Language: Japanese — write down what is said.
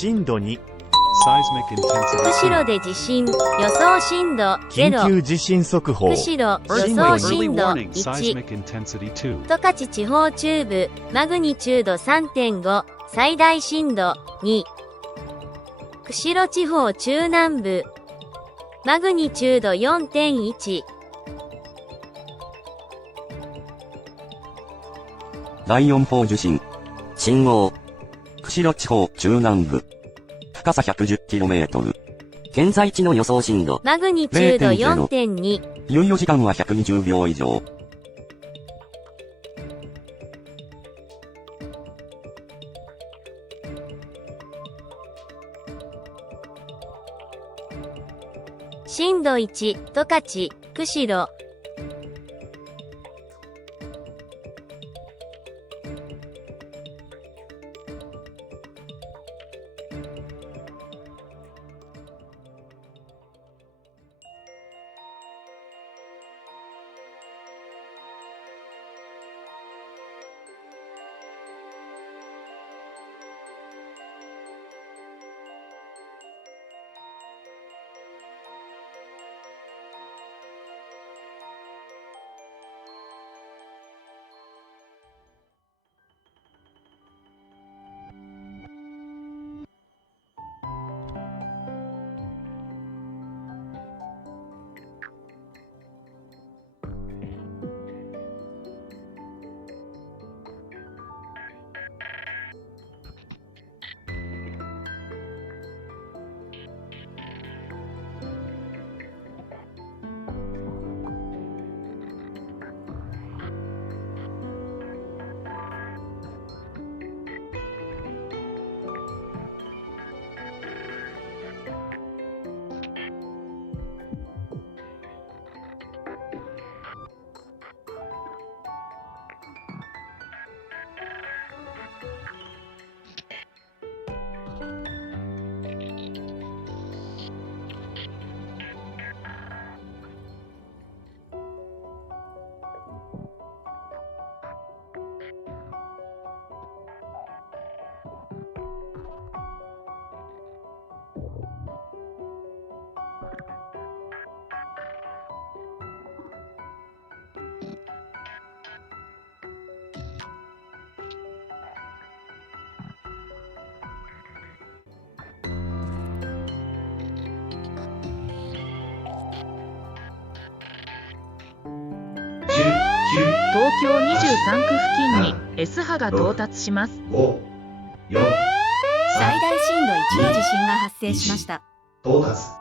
震度2。釧路で地震、予想震度0。緊急地震速報。釧路、予想震度1。十勝地方中部、マグニチュード 3.5、最大震度2。釧路地方中南部、マグニチュード 4.1。第4波受震。震央。釧路地方中南部。深さ 110km。現在地の予想震度。マグニチュード 4.2。猶予時間は120秒以上。震度1、十勝、釧路。東京23区付近に S 波が到達します。最大震度1の地震が発生しました。到達。